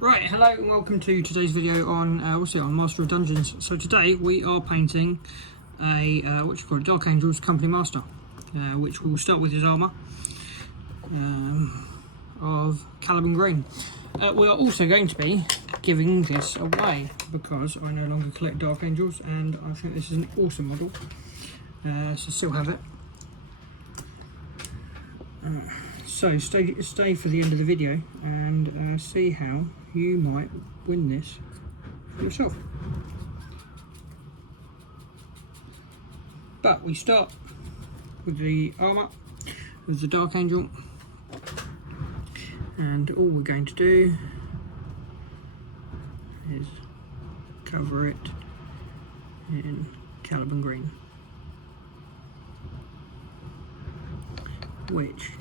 Right, hello and welcome to today's video on on Master of Dungeons. So today we are painting a Dark Angels Company Master, which will start with his armour of Caliban Green. We are also going to be giving this away because I no longer collect Dark Angels, and I think this is an awesome model. So still have it. So stay for the end of the video and see how you might win this for yourself. But we start with the armour of the Dark Angel, and all we're going to do is cover it in Caliban Green, which,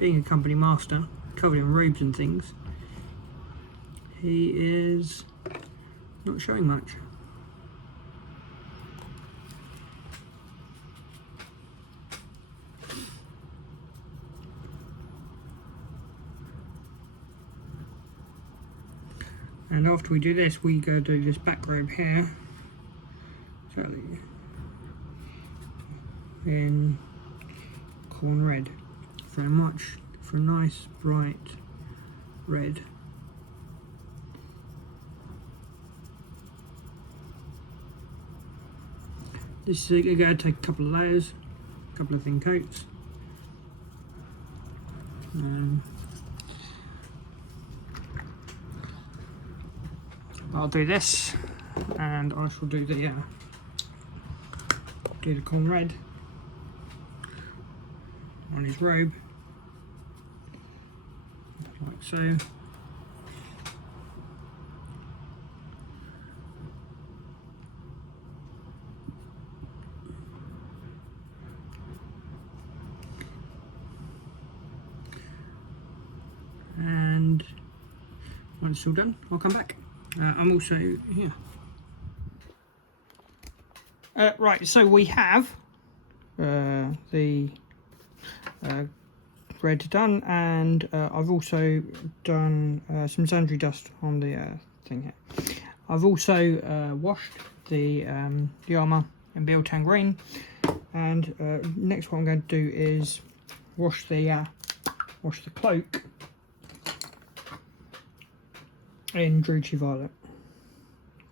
being a company master covered in robes and things, he is not showing much. And after we do this, we go do this back robe here, so in corn red, for a nice bright red. This is going to take a couple of layers, a couple of thin coats. I'll do this, and I shall do the corn red on his robe, like so. And when it's all done, I'll come back. I'm also here. Right, so we have the red done, and I've also done some Xandri dust on the thing here. I've also washed the armour in Balthasar green, and next what I'm going to do is wash the cloak in Drucci Violet,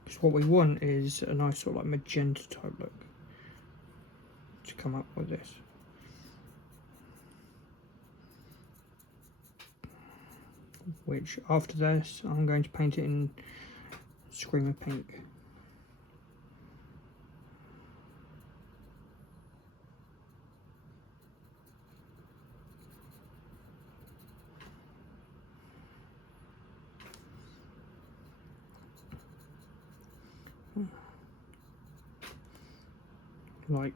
because what we want is a nice sort of like magenta type look to come up with this. Which after this I'm going to paint it in Screamer Pink. Like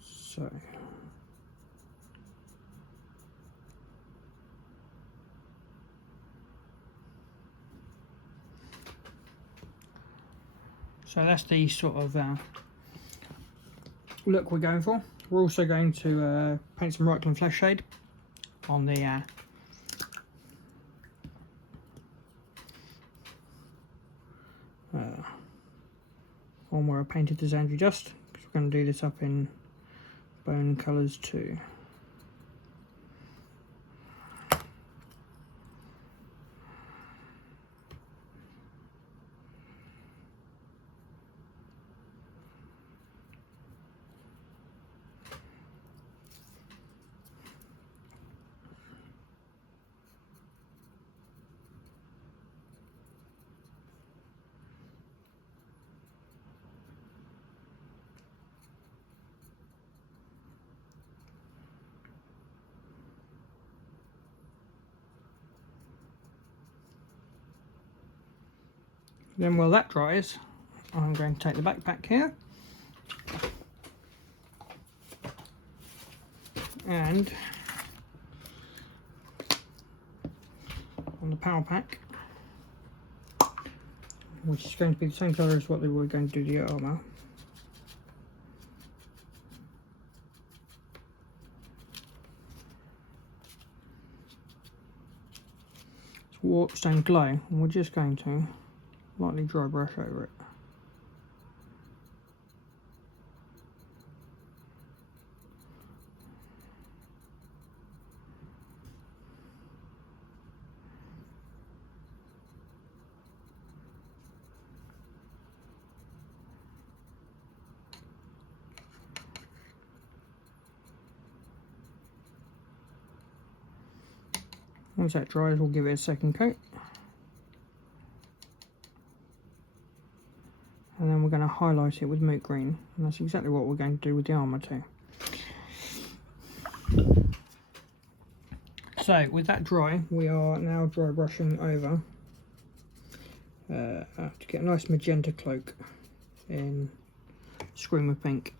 so. So that's the sort of look we're going for. We're also going to paint some Reichlin Flesh Shade on the on where I painted the Xandri dust, because we're going to do this up in bone colours too. Then while that dries, I'm going to take the backpack here and on the power pack, which is going to be the same colour as what they were going to do the armour. warp stain glow, and we're just going to lightly dry brush over it. Once that dries, we'll give it a second coat. And then we're going to highlight it with moot green. And that's exactly what we're going to do with the armour too. So, with that dry, we are now dry brushing over to get a nice magenta cloak in Screamer Pink.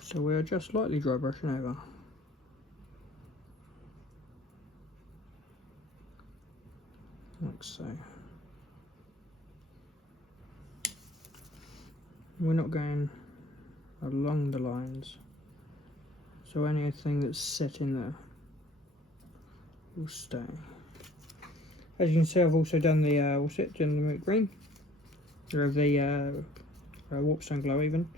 So we're just lightly dry brushing over. Like so. We're not going along the lines, so anything that's set in there will stay. As you can see, I've also done the done the moot green, or the warpstone glow even.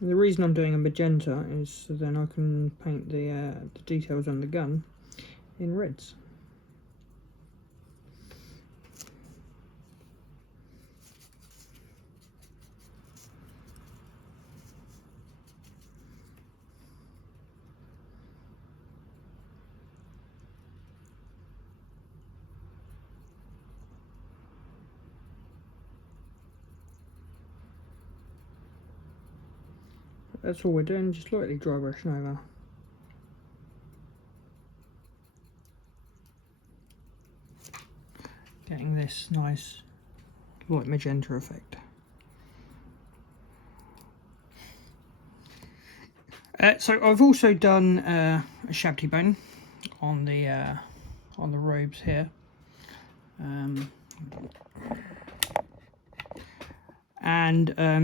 And the reason I'm doing a magenta is so then I can paint the details on the gun in reds. That's all we're doing, just lightly dry brushing over. Getting this nice light magenta effect. So I've also done a shabty bone on the robes here.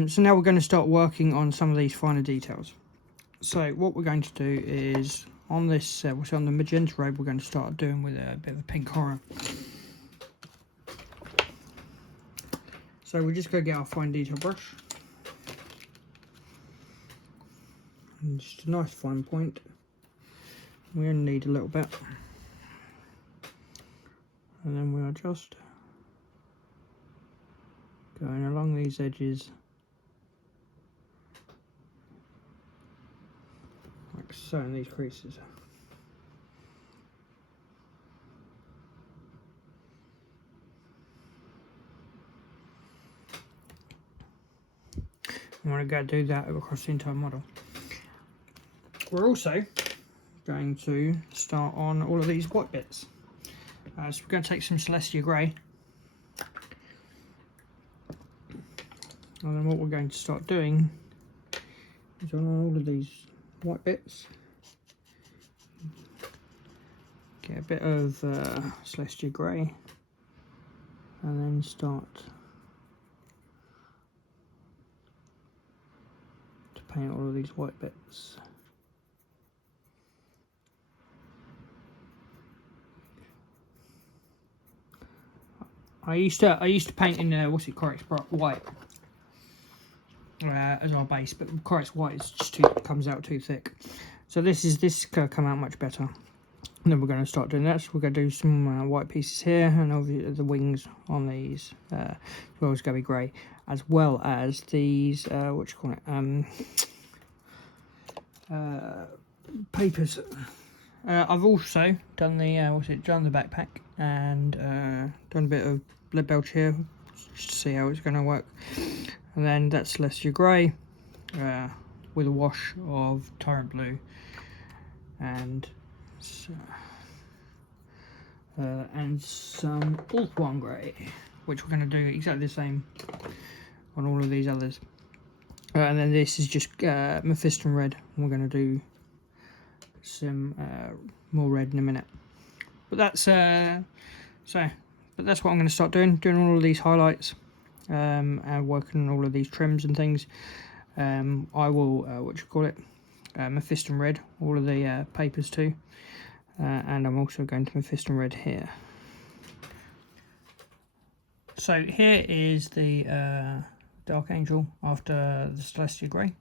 So now we're going to start working on some of these finer details. So what we're going to do on the magenta robe, we're going to start doing with a bit of a pink horror. So we're just going to get our fine detail brush. And just a nice fine point. We only need a little bit. And then we are just going along these edges like so in these creases. I'm going to go do that across the entire model. We're also going to start on all of these white bits. So we're going to take some Celestia Grey. And then what we're going to start doing is on all of these white bits, get a bit of Celestia Grey, and then start to paint all of these white bits. I used to paint in Corex white as our base, but Corex white is just comes out too thick. So this could come out much better. And then we're going to start doing that. So we're going to do some white pieces here, and obviously the wings on these as well as going to be grey, as well as these papers. I've also done the done the backpack and done a bit of lead belch here just to see how it's going to work. And then that's Celestia Grey with a wash of Tyrant Blue and and some All-One Grey, which we're going to do exactly the same on all of these others. And then this is just Mephiston Red. We're going to do some more red in a minute. But that's but that's what I'm going to start doing all of these highlights and working on all of these trims and things. I will Mephiston Red all of the papers too, and I'm also going to Mephiston Red here. So here is the Dark Angel after the Celestial Grey,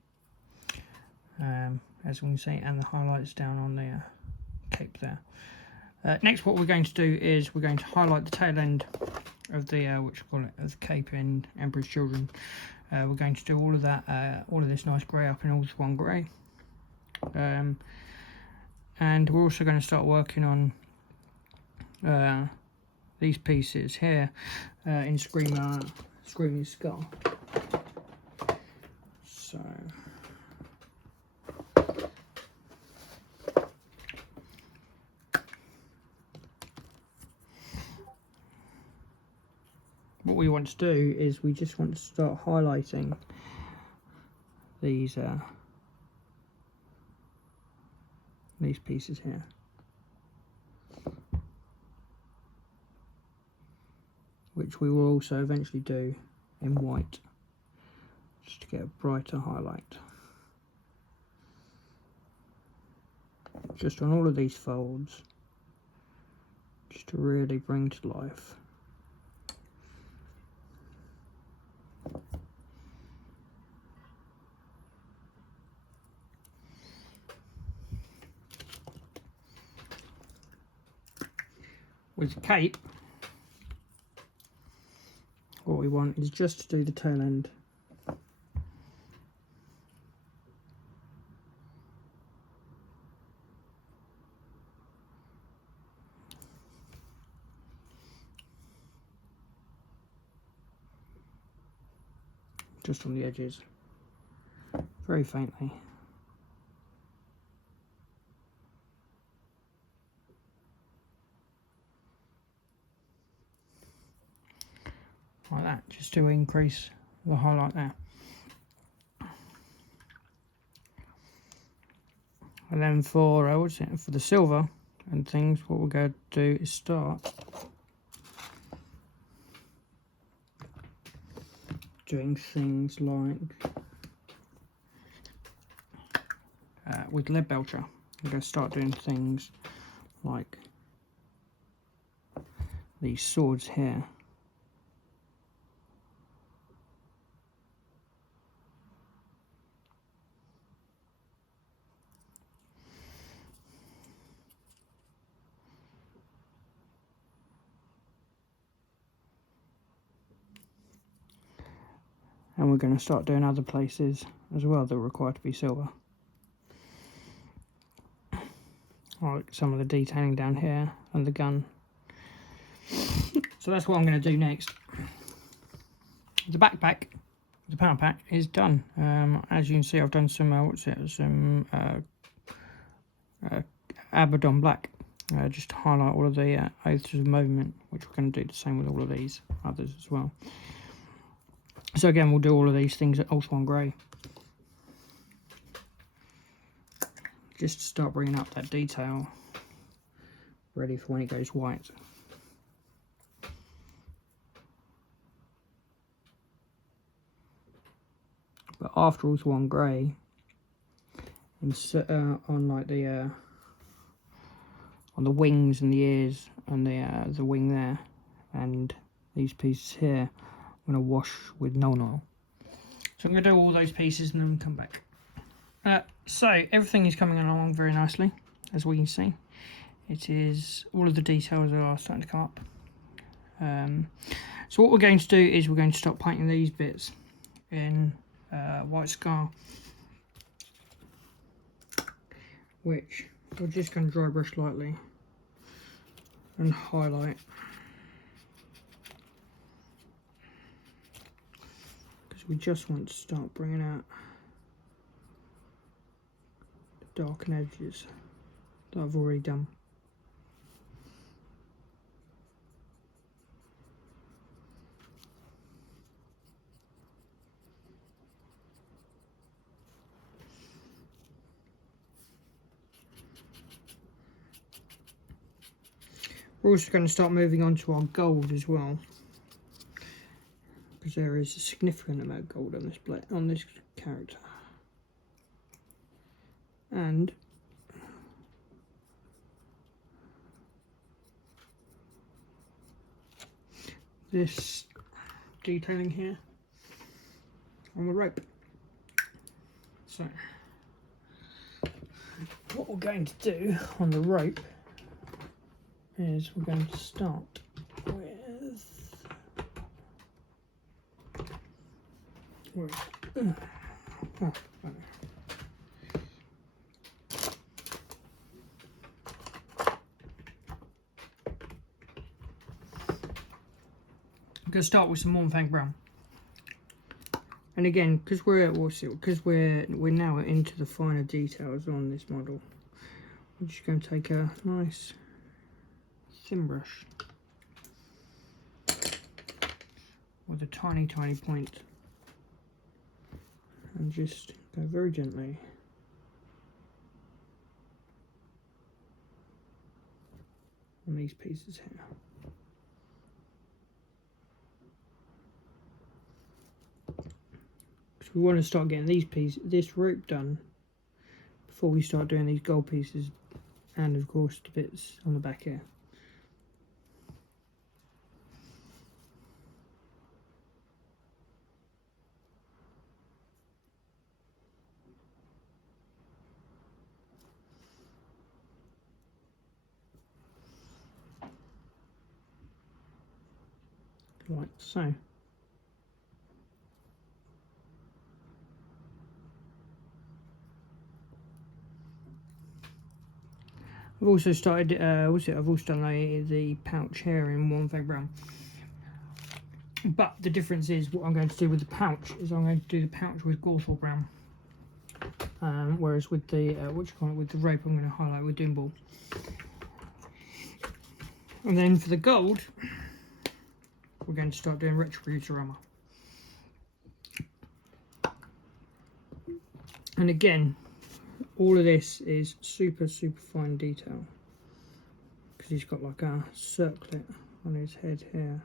as we can see, and the highlights down on the cape there. Next, what we're going to do is we're going to highlight the tail end of the of the cape in Emperor's Children. We're going to do all of that, all of this nice grey up in All-One Grey, and we're also going to start working on these pieces here in Screaming Skull. So. What we want to do is we just want to start highlighting these pieces here. Which we will also eventually do in white, just to get a brighter highlight. Just on all of these folds, just to really bring to life. With the cape, what we want is just to do the tail end. Just on the edges, very faintly. Like that, just to increase the highlight there. And then for for the silver and things, what we're going to do is start doing things like with lead belcher. I'm going to start doing things like these swords here. And we're going to start doing other places as well that require to be silver. Like some of the detailing down here and the gun. So that's what I'm going to do next. The backpack, the power pack, is done. As you can see, I've done some Abaddon Black, just to highlight all of the oaths of movement, which we're going to do the same with all of these others as well. So again, we'll do all of these things at All-One Grey, just to start bringing up that detail, ready for when it goes white. But after All-One Grey, on like the on the wings and the ears and the wing there, and these pieces here, I'm going to wash with Nuln Oil. So I'm going to do all those pieces and then come back. So everything is coming along very nicely, as we can see. It is, all of the details are starting to come up. So what we're going to do is we're going to start painting these bits in white scar, which we're just going to dry brush lightly and highlight. We just want to start bringing out the darken edges that I've already done. We're also going to start moving on to our gold as well, because there is a significant amount of gold on this character. And this detailing here on the rope. So what we're going to do on the rope is we're going to start with I'm going to start with some Mornfang brown, and again, because we're now into the finer details on this model, we're just going to take a nice thin brush with a tiny point and just go very gently on these pieces here. We want to start getting this rope done before we start doing these gold pieces, and of course the bits on the back here. Like so. I've also started, I've also done the pouch here in Mornfang brown. But the difference is, what I'm going to do with the pouch is I'm going to do the pouch with Gawthor brown. Whereas with the, with the rope, I'm going to highlight with Doomball. And then for the gold, we're going to start doing Retributor armor. And again, all of this is super fine detail, because he's got like a circlet on his head here.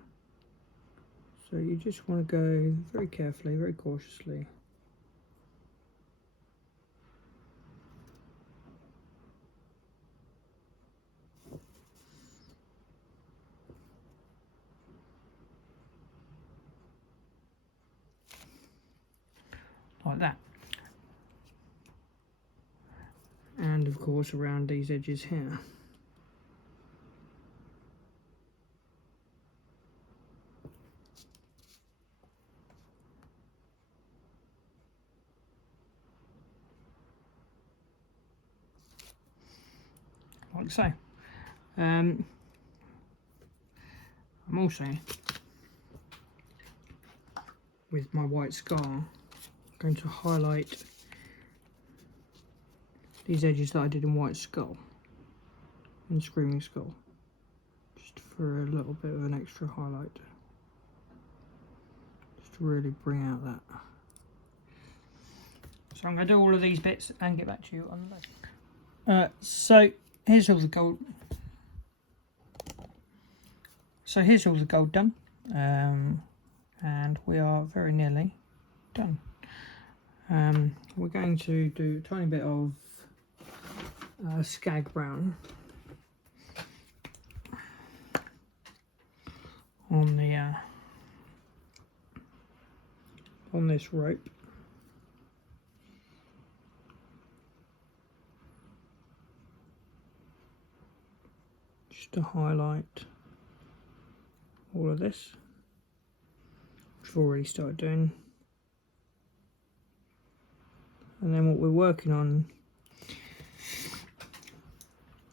So you just want to go very carefully, very cautiously. Like that. And of course around these edges here. Like so. I'm also, with my white scar, going to highlight these edges that I did in White Skull and Screaming Skull, just for a little bit of an extra highlight, just to really bring out that. So I'm going to do all of these bits and get back to you on that. So here's all the gold. So here's all the gold done, and we are very nearly done. We're going to do a tiny bit of Skag brown on the on this rope. Just to highlight all of this, which I've already started doing. And then what we're working on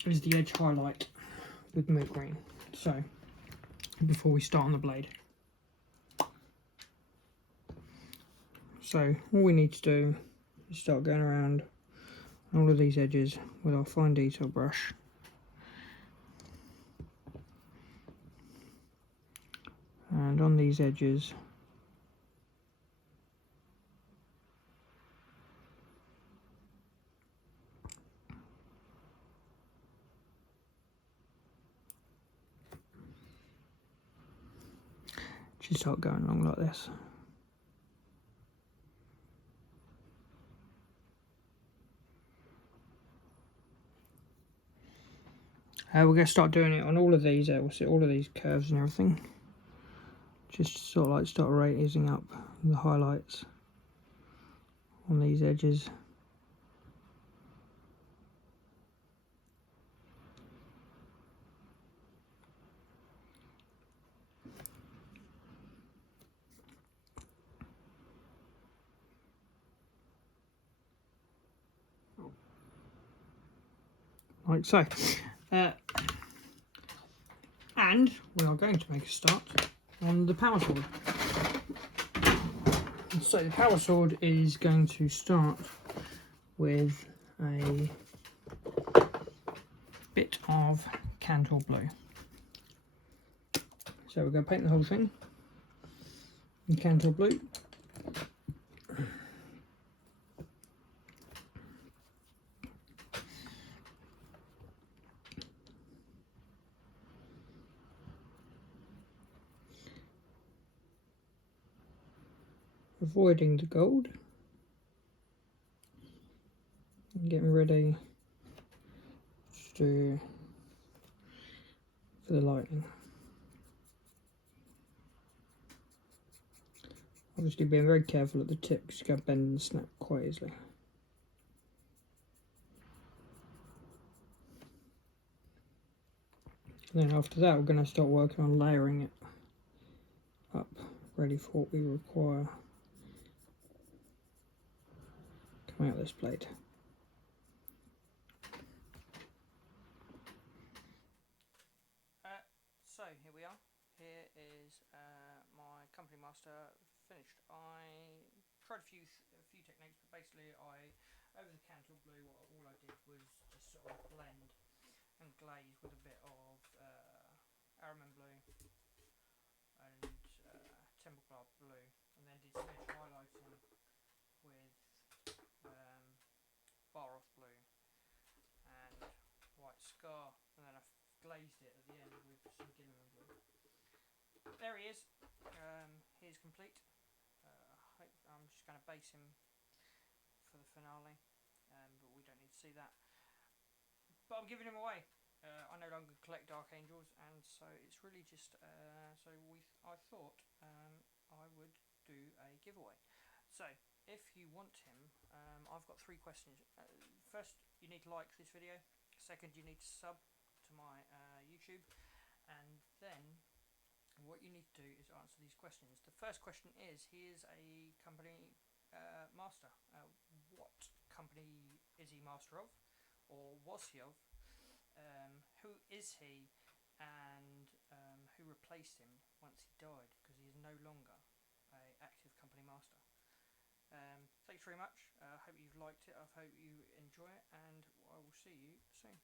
is the edge highlight with moot green. So before we start on the blade. So all we need to do is start going around all of these edges with our fine detail brush. And on these edges, Just start going along like this. We're going to start doing it on all of these. We'll see all of these curves and everything. Just sort of like start raising up the highlights on these edges. Like so. And we are going to make a start on the power sword. So the power sword is going to start with a bit of Cantor blue. So we're going to paint the whole thing in Cantor blue. Avoiding the gold. And getting ready to for the lightning. Obviously being very careful at the tip because you can bend and snap quite easily. And then after that we're going to start working on layering it up, ready for what we require coming out this blade. So here we are. Here is my company master finished. I tried a few techniques, but basically over the Cantor blue, all I did was just sort of blend and glaze with a bit of Araman blue and Templeclad blue, and then did some edge highlighting with Baroth blue and white scar, and then I glazed it at the end with some Gilliman blue. There he is. He's complete. I'm just going to base him for the finale, but we don't need to see that. But I'm giving him away. I no longer collect Dark Angels, and so it's really just I thought I would do a giveaway. So if you want him, I've got 3 questions. First, you need to like this video. Second, you need to sub to my YouTube, and then what you need to do is answer these questions. The first question is, he is a company master. What company is he master of, or was he of? Who is he, and who replaced him once he died, because he is no longer a active company master. Thanks very much. I hope you've liked it. I hope you enjoy it, and I will see you soon.